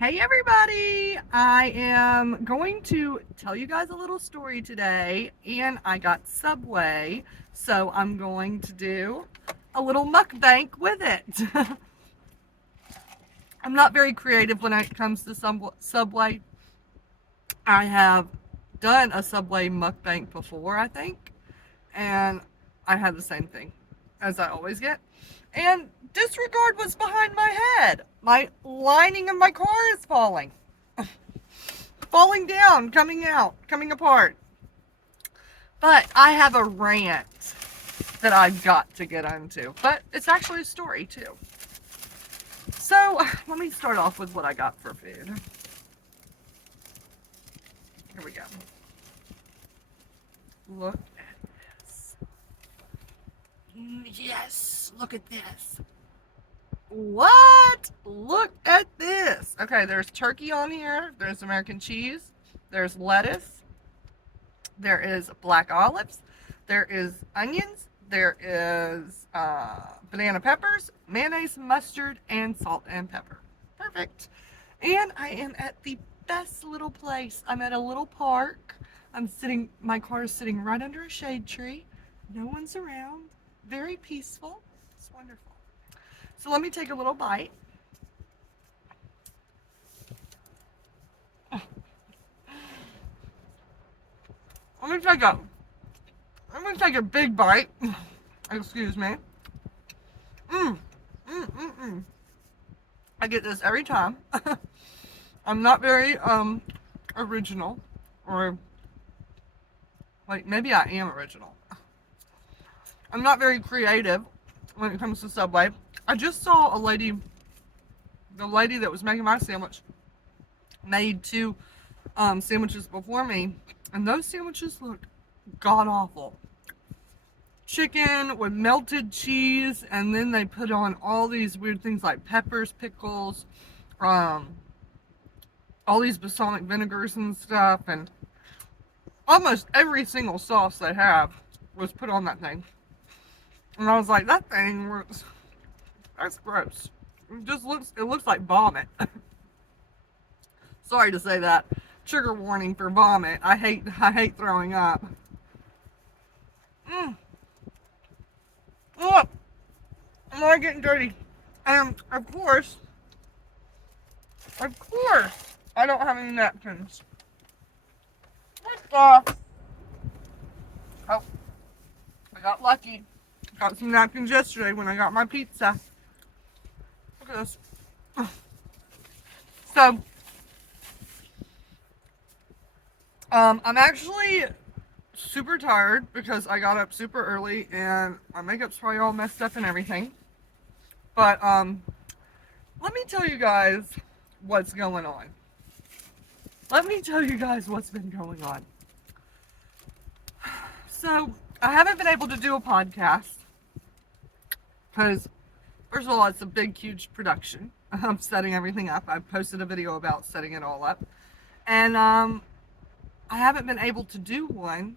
Hey everybody! I am going to tell you guys a little story today, and I got Subway, so I'm going to do a little mukbang with it. I'm not very creative when it comes to Subway. I have done a Subway mukbang before, I think, and I had the same thing as I always get. And disregard what's behind my head. My lining of my car is falling down, coming out, coming apart. But I have a rant that I've got to get into. But it's actually a story too. So let me start off with what I got for food. Here we go. Look at this. Yes, look at this. What? Look at this. Okay, there's turkey on here. There's American cheese. There's lettuce. There is black olives. There is onions. There is banana peppers, mayonnaise, mustard, and salt and pepper. Perfect. And I am at the best little place. I'm at a little park. My car is sitting right under a shade tree. No one's around. Very peaceful. It's wonderful. So let me take a little bite. Let me take a big bite. Excuse me. Mm, I get this every time. I'm not very original, or like maybe I am original. I'm not very creative when it comes to Subway. I just saw the lady that was making my sandwich made two sandwiches before me, and those sandwiches looked god awful. Chicken with melted cheese, and then they put on all these weird things like peppers, pickles, all these balsamic vinegars and stuff, and almost every single sauce they have was put on that thing. And I was like, that's gross. It looks like vomit. Sorry to say that. Trigger warning for vomit. I hate throwing up. Oh, I'm not getting dirty. And of course, I don't have any napkins. Oh, I got lucky. Got some napkins yesterday when I got my pizza. Look at this. So, I'm actually super tired because I got up super early and my makeup's probably all messed up and everything. But, let me tell you guys what's going on. Let me tell you guys what's been going on. So, I haven't been able to do a podcast because, first of all, it's a big, huge production. I'm setting everything up. I posted a video about setting it all up. And I haven't been able to do one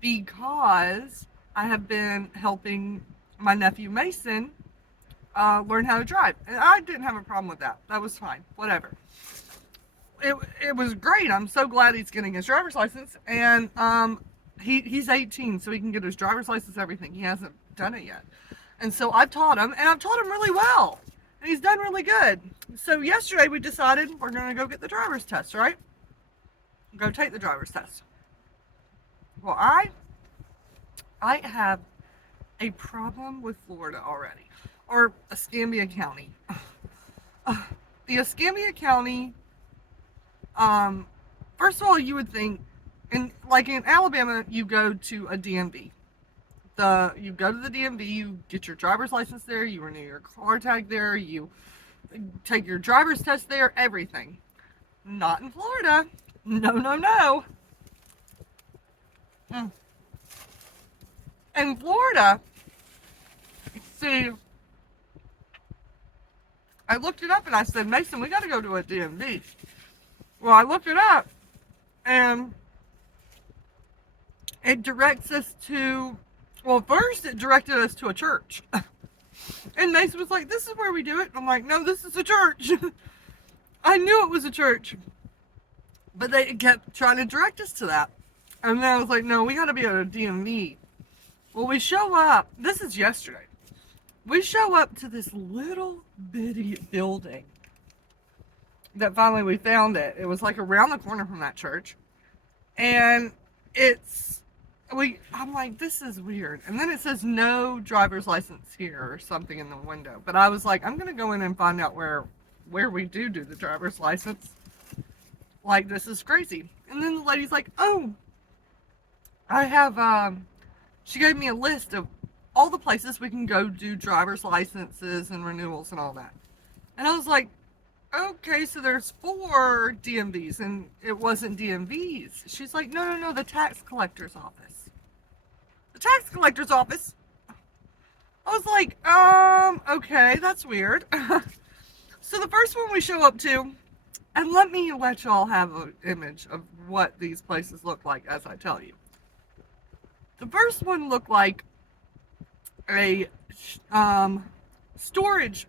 because I have been helping my nephew Mason learn how to drive. And I didn't have a problem with that. That was fine. Whatever. It was great. I'm so glad he's getting his driver's license. And he's 18, so he can get his driver's license, everything. He hasn't done it yet. And so I've taught him, and I've taught him really well. And he's done really good. So yesterday we decided we're going to go get the driver's test, right? Go take the driver's test. Well, I have a problem with Florida already. Or Escambia County. The Escambia County, first of all, you would think, in Alabama, you go to a DMV. You go to the DMV, you get your driver's license there, you renew your car tag there, you take your driver's test there, everything. Not in Florida. No. In Florida, see, I looked it up and I said, Mason, we got to go to a DMV. Well, I looked it up and it directs us to, well, first it directed us to a church. And Mason was like, this is where we do it. I'm like, no, this is a church. I knew it was a church, but they kept trying to direct us to that. And then I was like, no, we got to be at a DMV. Well, we show up. This is yesterday. We show up to this little bitty building that finally we found it. It was like around the corner from that church. And I'm like, this is weird. And then it says no driver's license here or something in the window. But I was like, I'm going to go in and find out where we do the driver's license. Like, this is crazy. And then the lady's like, oh, I have, she gave me a list of all the places we can go do driver's licenses and renewals and all that. And I was like, okay, so there's 4 DMVs, and it wasn't DMVs. She's like, no, the tax collector's office. The tax collector's office? I was like, okay, that's weird. So the first one we show up to, and let y'all have an image of what these places look like as I tell you. The first one looked like a storage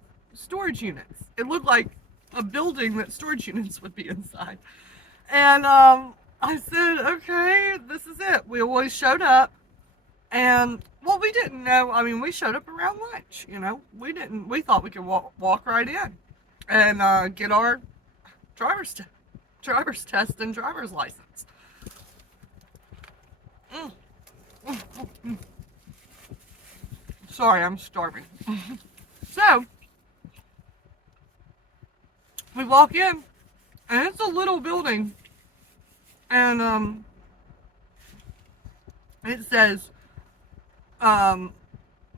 units. It looked like a building that storage units would be inside. And I said, okay, this is it. We always showed up. And well, we didn't know. I mean, we showed up around lunch, you know. We thought we could walk right in and get our driver's test and driver's license. Sorry, I'm starving. So, we walk in, and it's a little building, and it says,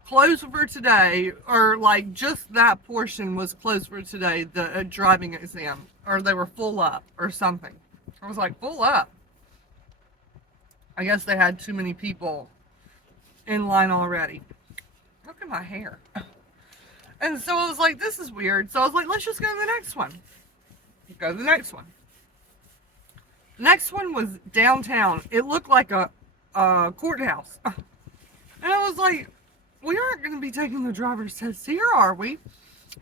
closed for today, or like just that portion was closed for today, the driving exam, or they were full up, or something. I was like, full up? I guess they had too many people in line already. Look at my hair. And so I was like, this is weird. So I was like, let's just go to the next one. Go to the next one. The next one was downtown. It looked like a courthouse. And I was like, we aren't going to be taking the driver's test here, are we?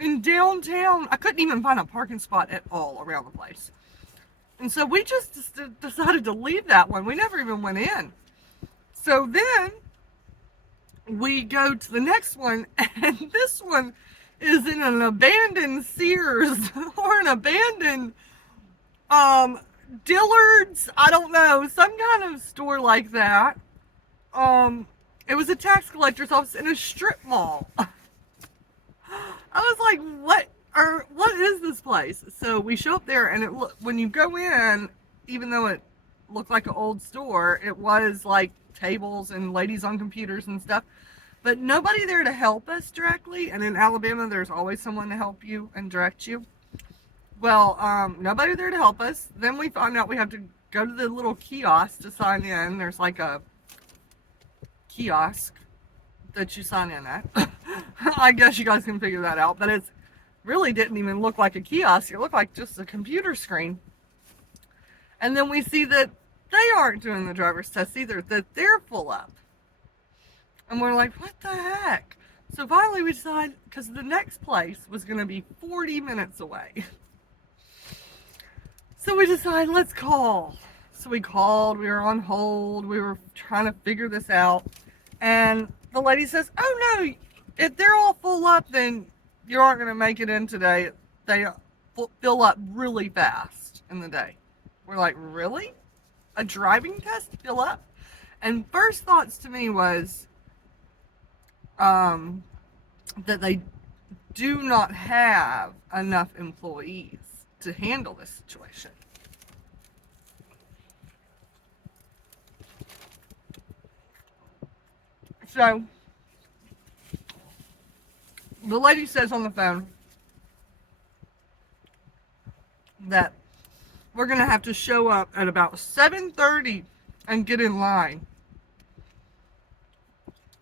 In downtown, I couldn't even find a parking spot at all around the place. And so we just decided to leave that one. We never even went in. So then we go to the next one, and this one is in an abandoned Sears or an abandoned Dillard's, I don't know, some kind of store like that. It was a tax collector's office in a strip mall. I was like, what is this place? So we show up there, and when you go in, even though it looked like an old store, it was like tables and ladies on computers and stuff, but nobody there to help us directly. And in Alabama, there's always someone to help you and direct you. Well, nobody there to help us. Then we found out we have to go to the little kiosk to sign in. There's like a kiosk that you sign in at. I guess you guys can figure that out, but it really didn't even look like a kiosk. It looked like just a computer screen. And then we see that they aren't doing the driver's test either, that they're full up. And we're like, what the heck? So finally we decided, because the next place was going to be 40 minutes away. So we decided, let's call. So we called, we were on hold, we were trying to figure this out. And the lady says, oh no, if they're all full up, then you aren't going to make it in today. They fill up really fast in the day. We're like, really? A driving test fill up? And first thoughts to me was that they do not have enough employees to handle this situation. So the lady says on the phone that we're going to have to show up at about 7:30 and get in line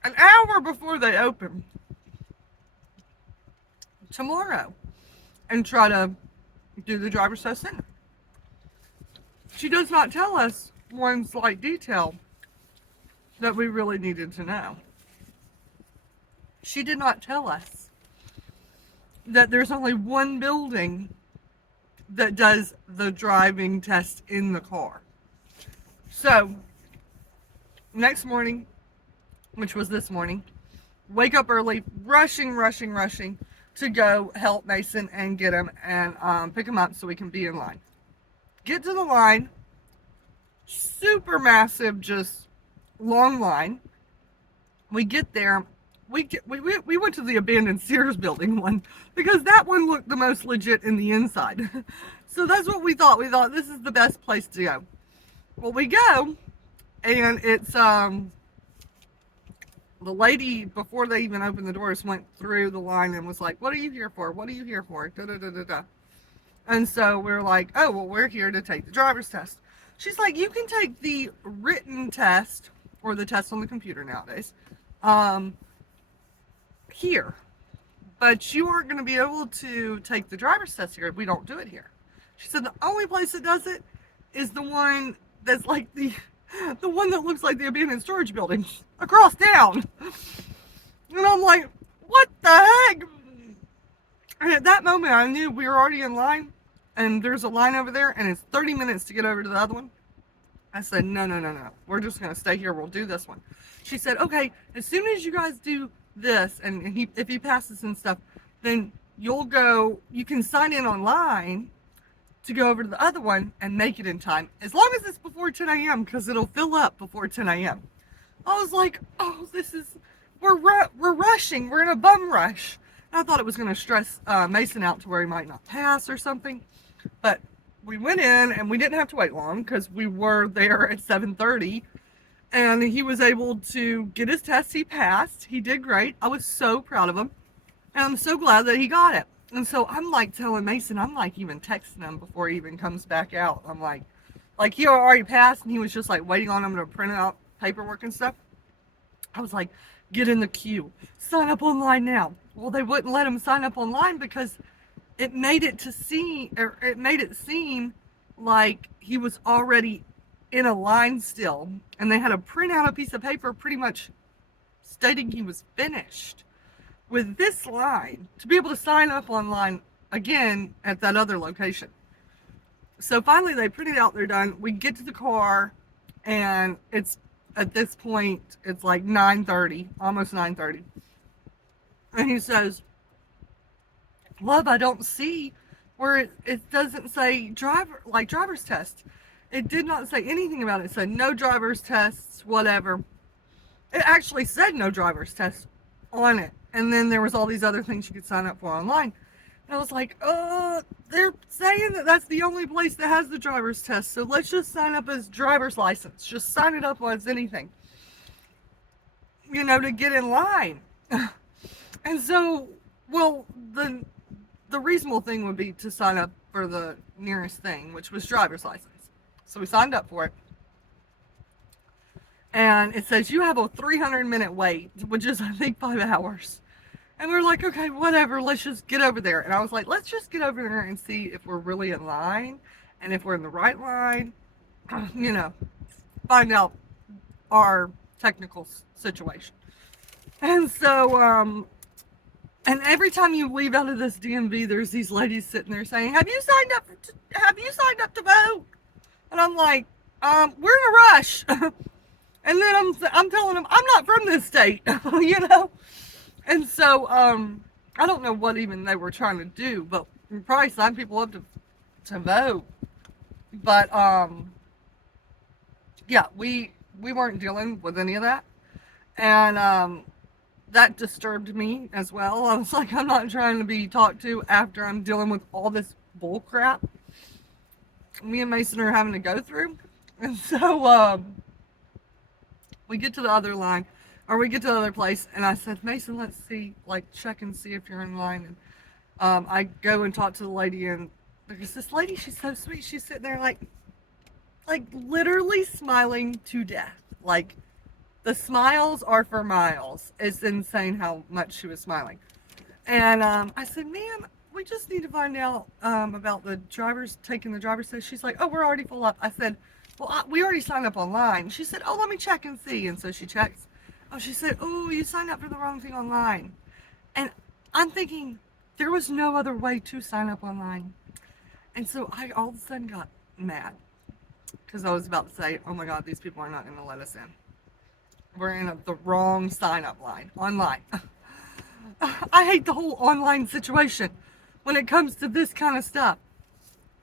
an hour before they open tomorrow and try to do the driver's test center. She does not tell us one slight detail that we really needed to know. She did not tell us that there's only one building that does the driving test in the car. So, next morning, which was this morning, wake up early, rushing to go help Mason and get him and pick him up so we can be in line. Get to the line, super massive, just long line. We get there. We went to the abandoned Sears building one because that one looked the most legit in the inside. So that's what we thought. We thought this is the best place to go. Well, we go, and it's the lady, before they even opened the doors, went through the line and was like, "What are you here for? What are you here for?" Da, da, da, da, da. And so we're like, "Oh, well, we're here to take the driver's test." She's like, "You can take the written test, or the test on the computer nowadays, here, but you aren't going to be able to take the driver's test here. We don't do it here." She said the only place that does it is the one that's like the one that looks like the abandoned storage building across town. And I'm like, what the heck? And at that moment, I knew we were already in line, and there's a line over there, and it's 30 minutes to get over to the other one. I said, no. We're just going to stay here. We'll do this one. She said, okay, as soon as you guys do this, and if he passes and stuff, then you can sign in online to go over to the other one and make it in time, as long as it's before 10 a.m. because it'll fill up before 10 a.m. I was like, oh, we're rushing. We're in a bum rush. And I thought it was going to stress Mason out to where he might not pass or something. But we went in, and we didn't have to wait long because we were there at 7:30. And he was able to get his test. He passed. He did great. I was so proud of him. And I'm so glad that he got it. And so I'm like telling Mason, I'm like even texting him before he even comes back out. I'm like he already passed, and he was just like waiting on him to print out paperwork and stuff. I was like, get in the queue, sign up online now. Well, they wouldn't let him sign up online because it made it seem like he was already in a line still, and they had to print out a piece of paper pretty much stating he was finished with this line to be able to sign up online again at that other location. So finally they printed out, they're done. We get to the car, and it's at this point it's like 9:30, almost 9:30. And he says, "Love, I don't see where it doesn't say driver's test. It did not say anything about it. It said no driver's tests, whatever." It actually said no driver's test on it. And then there was all these other things you could sign up for online. And I was like, they're saying that that's the only place that has the driver's test. So let's just sign up as driver's license. Just sign it up as anything, to get in line. And so, well, the reasonable thing would be to sign up for the nearest thing, which was driver's license. So we signed up for it. And it says you have a 300-minute wait, which is, I think, 5 hours. And we were like, okay, whatever, let's just get over there. And I was like, let's just get over there and see if we're really in line, and if we're in the right line, find out our technical situation. And so, and every time you leave out of this DMV, there's these ladies sitting there saying, have you signed up to vote? And I'm like, we're in a rush. And then I'm telling them, I'm not from this state, And so, I don't know what even they were trying to do, but probably sign people up to vote. But, yeah, we weren't dealing with any of that. And, that disturbed me as well. I was like, I'm not trying to be talked to after I'm dealing with all this bull crap me and Mason are having to go through. And so, we get to the other line, or we get to the other place, and I said, Mason, let's see, check and see if you're in line. And I go and talk to the lady, and there's this lady, she's so sweet. She's sitting there like literally smiling to death. The smiles are for miles. It's insane how much she was smiling. And I said, ma'am, we just need to find out about taking the driver's test. She's like, oh, we're already full up. I said, well, we already signed up online. She said, oh, let me check and see. And so she checks. Oh, she said, oh, you signed up for the wrong thing online. And I'm thinking, there was no other way to sign up online. And so I all of a sudden got mad because I was about to say, oh my God, these people are not going to let us in. We're in the wrong sign up line online. I hate the whole online situation when it comes to this kind of stuff.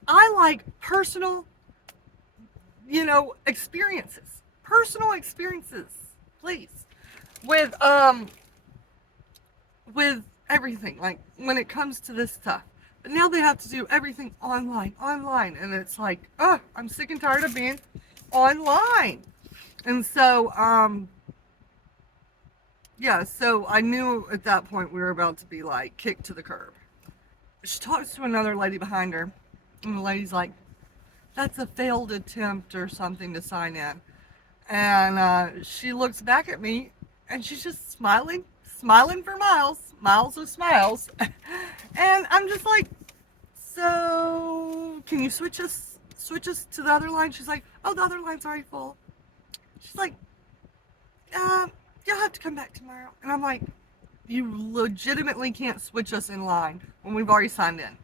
I like personal, experiences. Personal experiences, please. With everything, like when it comes to this stuff. But now they have to do everything online, and it's like, I'm sick and tired of being online. And so, yeah, so I knew at that point we were about to be like kicked to the curb. She talks to another lady behind her, and the lady's like, that's a failed attempt or something to sign in. And she looks back at me, and she's just smiling for miles of smiles. And I'm just like, so can you switch us to the other line? She's like, oh, the other line's already full. She's like, you'll have to come back tomorrow. And I'm like, you legitimately can't switch us in line when we've already signed in.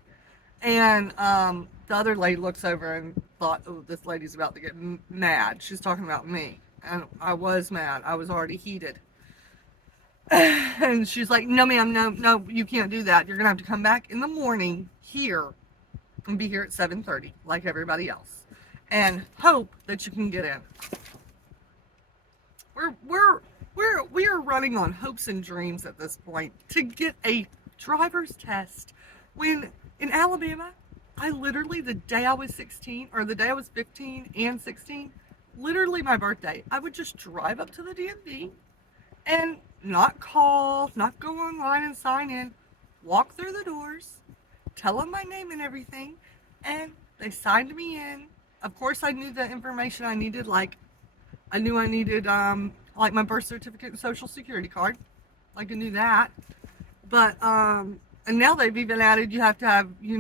And the other lady looks over and thought, oh, this lady's about to get mad. She's talking about me. And I was mad. I was already heated. And she's like, no, ma'am, no, you can't do that. You're going to have to come back in the morning here and be here at 7:30 like everybody else. And hope that you can get in. We are running on hopes and dreams at this point to get a driver's test. When in Alabama, I literally, the day I was 16, or the day I was 15 and 16, literally my birthday, I would just drive up to the DMV and not call, not go online and sign in, walk through the doors, tell them my name and everything, and they signed me in. Of course, I knew the information I needed, like I knew I needed like my birth certificate and social security card. Like I knew that. But and now they've even added you have to have, you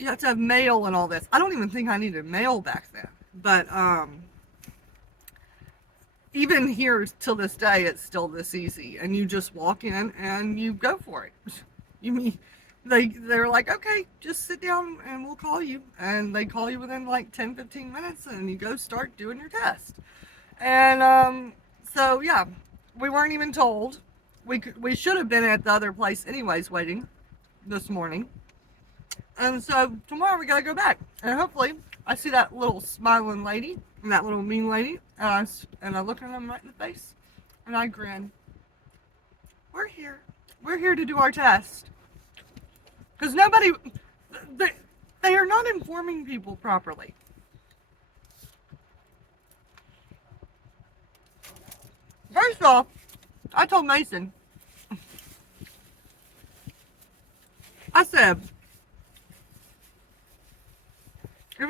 have to have mail and all this. I don't even think I needed mail back then. But even here till this day, it's still this easy. And you just walk in and you go for it. They're like, okay, just sit down and we'll call you. And they call you within like 10-15 minutes and you go start doing your test. And so yeah, we weren't even told. We should have been at the other place anyways waiting this morning. And so tomorrow we gotta go back. And hopefully I see that little smiling lady and that little mean lady, and I look at them right in the face and I grin. We're here to do our test. Because they are not informing people properly. First off, I told Mason, I said, if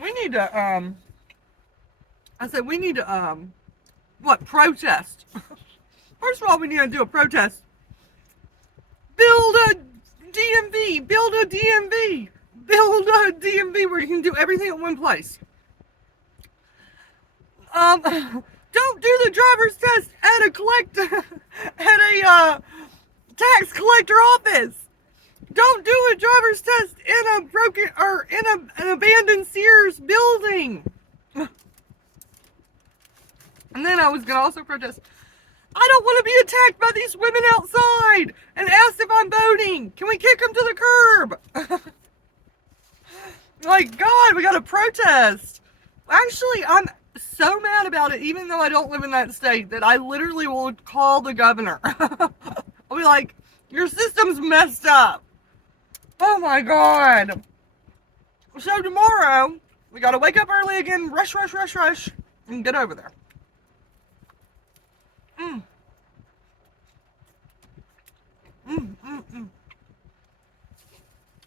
we need to, protest. First of all, we need to do a protest. Build a DMV where you can do everything at one place. Don't do the driver's test at a tax collector office. Don't do a driver's test in a broken or in an abandoned Sears building. And then I was gonna also protest. I don't want to be attacked by these women outside and asked if I'm voting. Can we kick them to the curb? Like, God, we got to protest. Actually, I'm so mad about it, even though I don't live in that state, that I literally will call the governor. I'll be like, your system's messed up. Oh my God. So tomorrow, we got to wake up early again, rush, and get over there.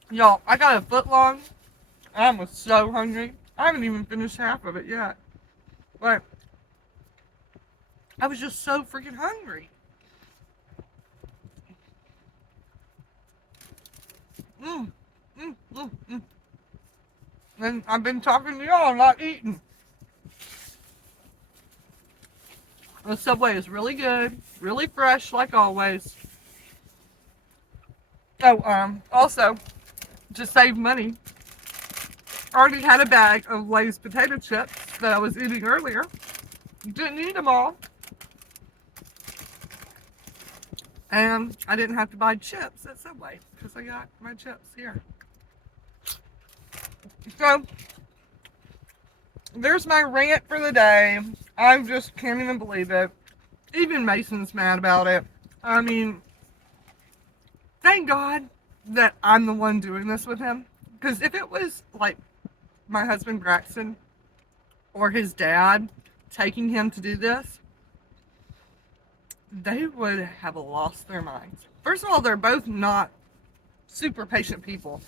Y'all, I got a foot long. I was so hungry. I haven't even finished half of it yet. But I was just so freaking hungry. And I've been talking to y'all, not eating. The Subway is really good, really fresh, like always. Oh, also, to save money, I already had a bag of Lay's potato chips that I was eating earlier. Didn't eat them all. And I didn't have to buy chips at Subway because I got my chips here. So, there's my rant for the day. I just can't even believe it. Even Mason's mad about it. I mean, thank God that I'm the one doing this with him. Because if it was like my husband Braxton or his dad taking him to do this, they would have lost their minds. First of all, they're both not super patient people.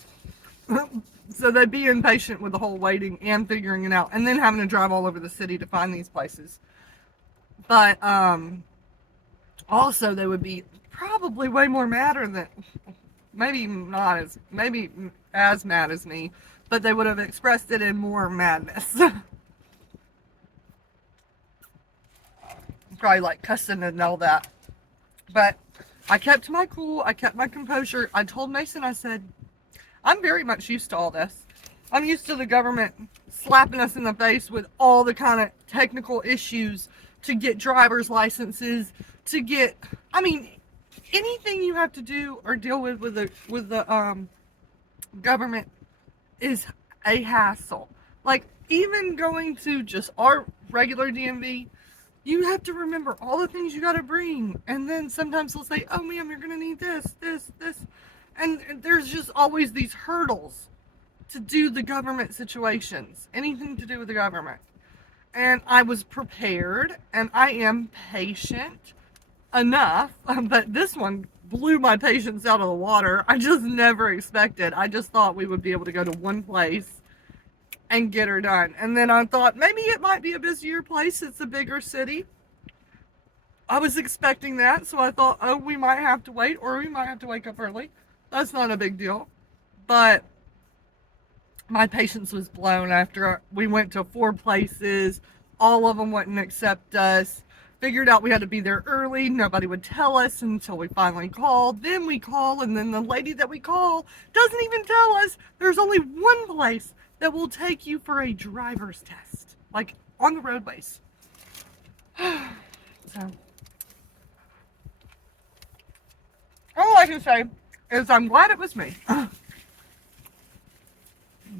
So they'd be impatient with the whole waiting and figuring it out and then having to drive all over the city to find these places. But also they would be probably way more madder than, maybe as mad as me, but they would have expressed it in more madness. Probably like cussing and all that. But I kept my cool, I kept my composure. I told Mason, I said, I'm very much used to all this. I'm used to the government slapping us in the face with all the kind of technical issues to get driver's licenses, to get, I mean, anything you have to do or deal with the government is a hassle. Like even going to just our regular DMV, you have to remember all the things you got to bring, and then sometimes they'll say, "Oh, ma'am, you're gonna need this," and there's just always these hurdles to do the government situations, anything to do with the government. And I was prepared, and I am patient enough, but this one blew my patience out of the water. I just never expected. I just thought we would be able to go to one place and get her done. And then I thought maybe it might be a busier place. It's a bigger city. I was expecting that, so I thought, oh, we might have to wait or we might have to wake up early. That's not a big deal. But my patience was blown after we went to 4 places. All of them wouldn't accept us. Figured out we had to be there early. Nobody would tell us until we finally called. Then we call, and then the lady that we call doesn't even tell us there's only one place that will take you for a driver's test, like on the roadways. So, all I can say is I'm glad it was me.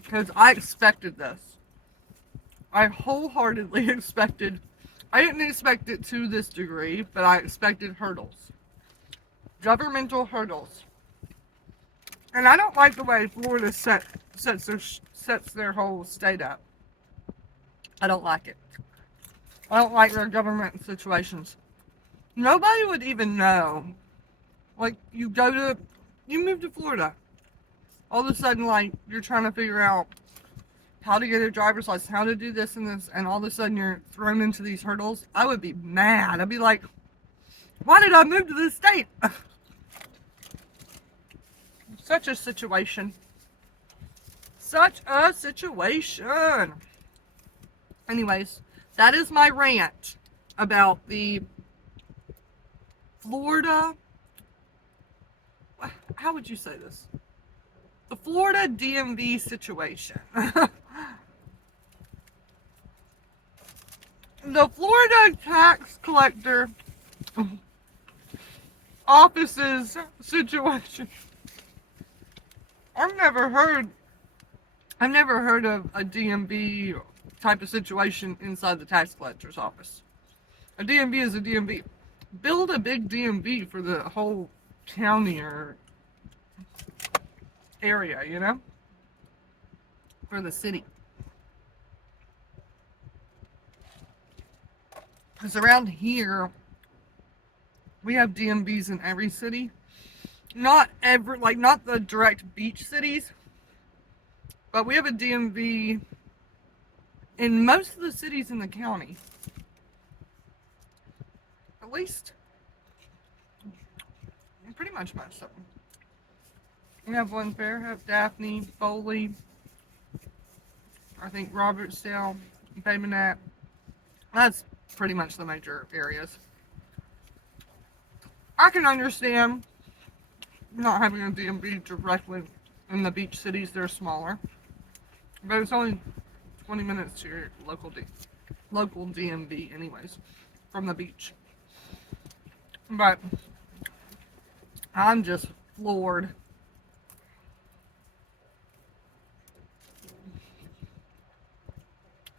Because I expected this. I wholeheartedly expected, I didn't expect it to this degree, but I expected hurdles. Governmental hurdles. And I don't like the way Florida sets their whole state up. I don't like it. I don't like their government situations. Nobody would even know. Like, you move to Florida. All of a sudden, like, you're trying to figure out how to get a driver's license, how to do this and this, and all of a sudden you're thrown into these hurdles. I would be mad. I'd be like, why did I move to this state? Such a situation. Such a situation. Anyways, that is my rant about the Florida, how would you say this? The Florida DMV situation. The Florida tax collector office's situation. I've never heard of a DMV type of situation inside the tax collector's office. A DMV is a DMV. Build a big DMV for the whole county or area, you know? For the city. Because around here, we have DMVs in every city. Not the direct beach cities, but we have a DMV in most of the cities in the county. At least, pretty much most of them. We have one Fairhope, Daphne, Foley, I think Robertsdale, Bay Minette. That's pretty much the major areas. I can understand not having a DMV directly in the beach cities, they're smaller. But it's only 20 minutes to your local DMV anyways, from the beach. But I'm just floored.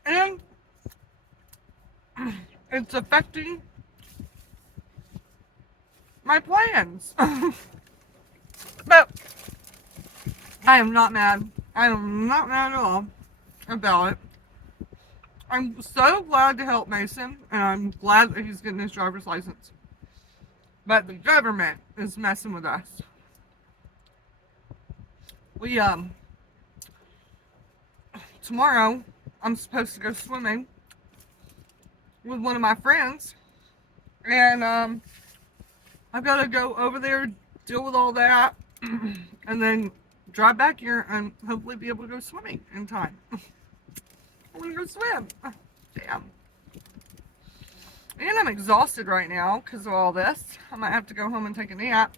And it's affecting my plans. But I am not mad. I am not mad at all about it. I'm so glad to help Mason, and I'm glad that he's getting his driver's license. But the government is messing with us. We, tomorrow, I'm supposed to go swimming with one of my friends. And, I've got to go over there, deal with all that, and then drive back here and hopefully be able to go swimming in time. I want to go swim. Damn. And I'm exhausted right now because of all this. I might have to go home and take a nap.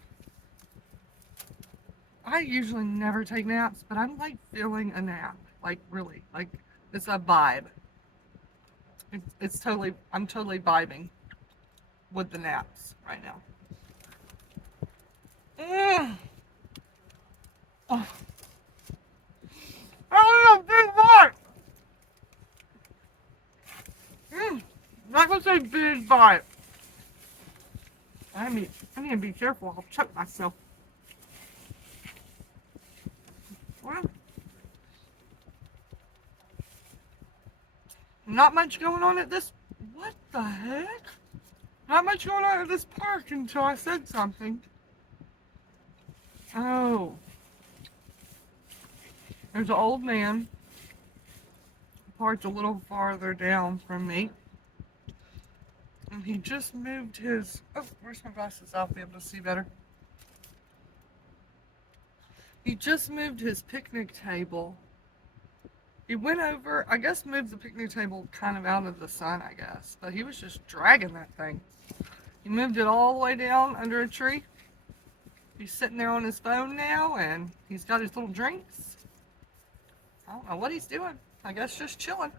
I usually never take naps, but I'm like feeling a nap. Like really. Like it's a vibe. It's totally, I'm totally vibing with the naps right now. Oh. I don't know, big bite. Not gonna say big bite. I need to be careful. I'll choke myself. Well, not much going on at this. What the heck? Not much going on at this park until I said something. Oh. There's an old man parked a little farther down from me. And he just moved his... Oh, where's my glasses? I'll be able to see better. He just moved his picnic table. He went over, I guess moved the picnic table kind of out of the sun, I guess. But he was just dragging that thing. He moved it all the way down under a tree. He's sitting there on his phone now, and he's got his little drinks. I don't know what he's doing. I guess just chilling.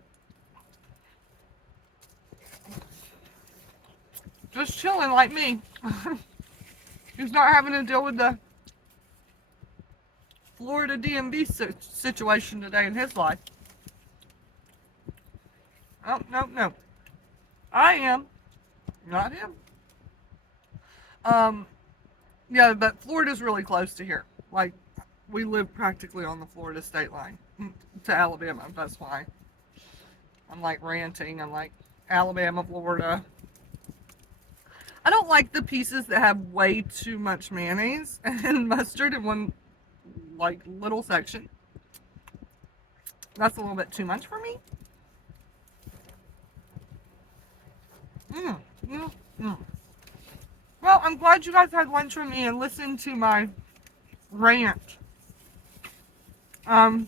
Just chilling like me. He's not having to deal with the Florida DMV situation today in his life. Oh, no. I am. Not him. Yeah, but Florida's really close to here. Like, we live practically on the Florida state line to Alabama. That's why I'm like ranting. I'm like, Alabama, Florida. I don't like the pieces that have way too much mayonnaise and mustard in one like little section. That's a little bit too much for me. Well, I'm glad you guys had lunch with me and listened to my rant. I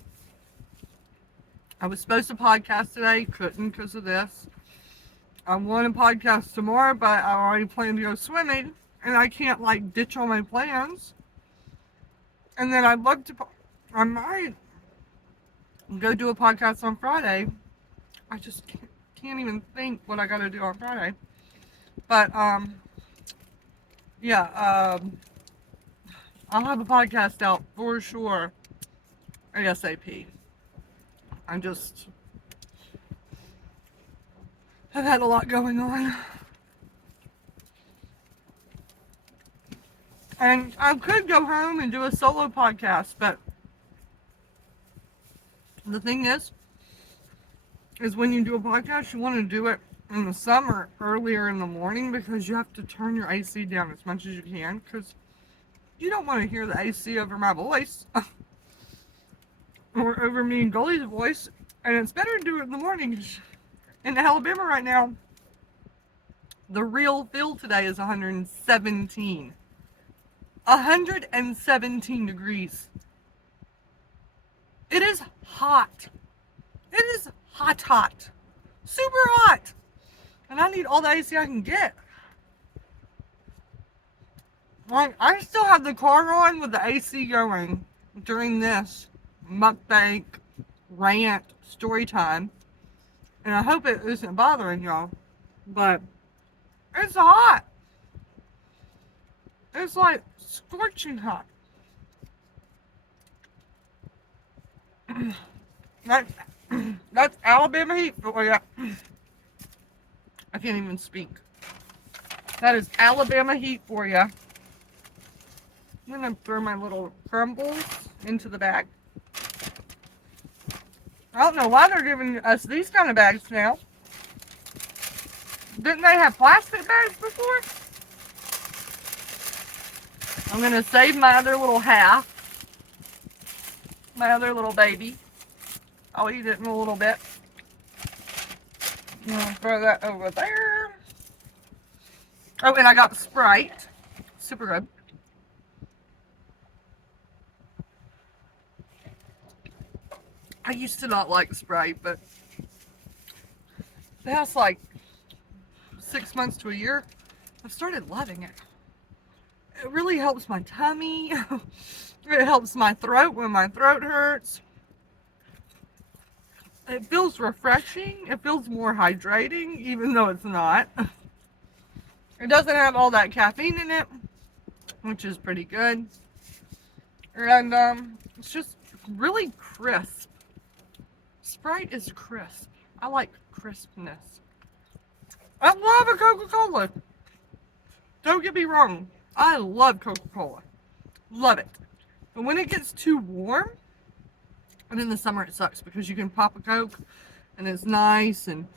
was supposed to podcast today, couldn't because of this. I want to podcast tomorrow, but I already plan to go swimming, and I can't like ditch all my plans. And then I'd love to, I might go do a podcast on Friday. I just can't even think what I got to do on Friday. But, yeah, I'll have a podcast out for sure ASAP. I just have had a lot going on. And I could go home and do a solo podcast, but the thing is when you do a podcast, you want to do it in the summer earlier in the morning because you have to turn your AC down as much as you can because you don't want to hear the AC over my voice or over me and Goldie's voice. And it's better to do it in the morning. In Alabama right now, the real feel today is 117. 117 degrees. It is hot. It is hot. Super hot. And I need all the AC I can get. Like, I still have the car on with the AC going during this mukbang rant story time. And I hope it isn't bothering y'all. But it's hot. It's like scorching hot. That's, that's Alabama heat for you. I can't even speak. That is Alabama heat for you. I'm gonna throw my little crumbles into the bag. I don't know why they're giving us these kind of bags now. Didn't they have plastic bags before? I'm gonna save my other little half. My other little baby. I'll eat it in a little bit. I'm gonna throw that over there. Oh, and I got the Sprite. Super good. I used to not like Sprite, but the past like 6 months to a year, I've started loving it. It really helps my tummy. It helps my throat when my throat hurts. It feels refreshing. It feels more hydrating, even though it's not. It doesn't have all that caffeine in it, which is pretty good. And it's just really crisp. Sprite is crisp. I like crispness. I love a Coca-Cola. Don't get me wrong. I love Coca-Cola. Love it. But when it gets too warm, and in the summer it sucks because you can pop a Coke and it's nice and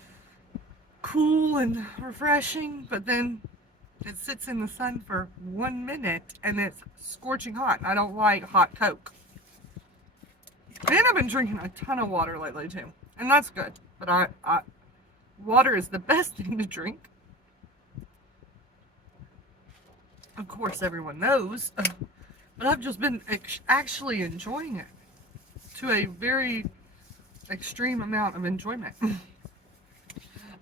cool and refreshing, but then it sits in the sun for 1 minute and it's scorching hot. I don't like hot Coke. And I've been drinking a ton of water lately too, and that's good. But water is the best thing to drink. Of course, everyone knows, but I've just been actually enjoying it to a very extreme amount of enjoyment.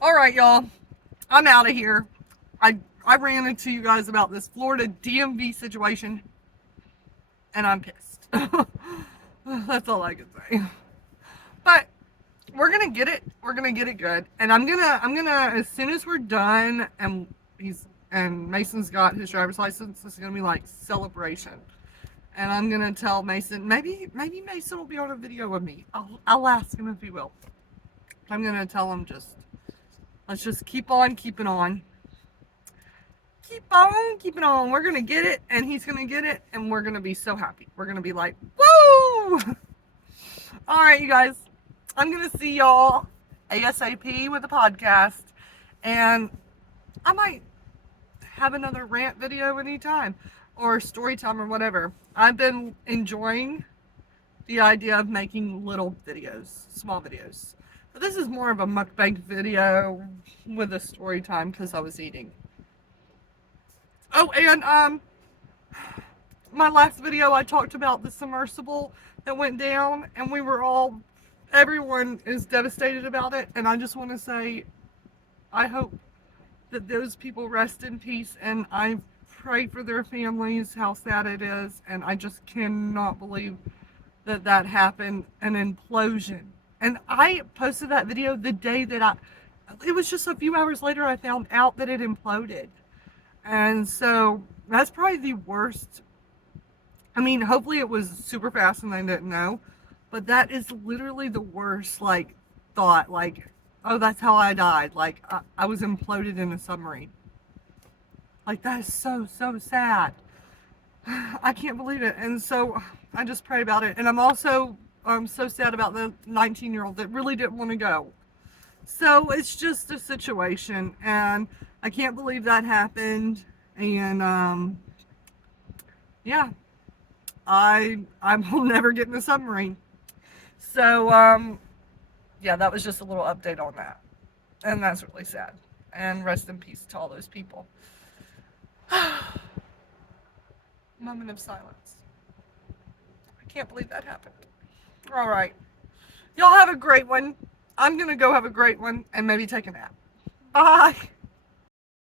All right, y'all, I'm out of here. I ran into you guys about this Florida DMV situation, and I'm pissed. That's all I can say. But we're gonna get it. We're gonna get it good. And I'm gonna as soon as we're done and Mason's got his driver's license, it's gonna be like celebration. And I'm gonna tell Mason, maybe Mason will be on a video with me. I'll ask him if he will. I'm gonna tell him let's just keep on keeping on. Keep on keeping on. We're gonna get it, and he's gonna get it, and we're gonna be so happy. We're gonna be like, woo! All right, you guys. I'm gonna see y'all ASAP with the podcast, and I might have another rant video anytime, or story time, or whatever. I've been enjoying the idea of making little videos, small videos. But this is more of a mukbang video with a story time because I was eating. Oh, and my last video I talked about the submersible that went down, and everyone is devastated about it, and I just want to say I hope that those people rest in peace, and I pray for their families, how sad it is, and I just cannot believe that happened, an implosion. And I posted that video the day that it was just a few hours later I found out that it imploded. And so that's probably the worst. I mean, hopefully it was super fast and they didn't know, but that is literally the worst, like, thought, like, oh, that's how I died. Like, I was imploded in a submarine. Like, that is so, so sad. I can't believe it. And so I just pray about it. And I'm also so sad about the 19-year-old that really didn't want to go. So it's just a situation, and I can't believe that happened. And yeah, I will never get in a submarine. So yeah, that was just a little update on that, and that's really sad. And rest in peace to all those people. Moment of silence. I can't believe that happened. All right, y'all have a great one. I'm gonna go have a great one and maybe take a nap. Bye.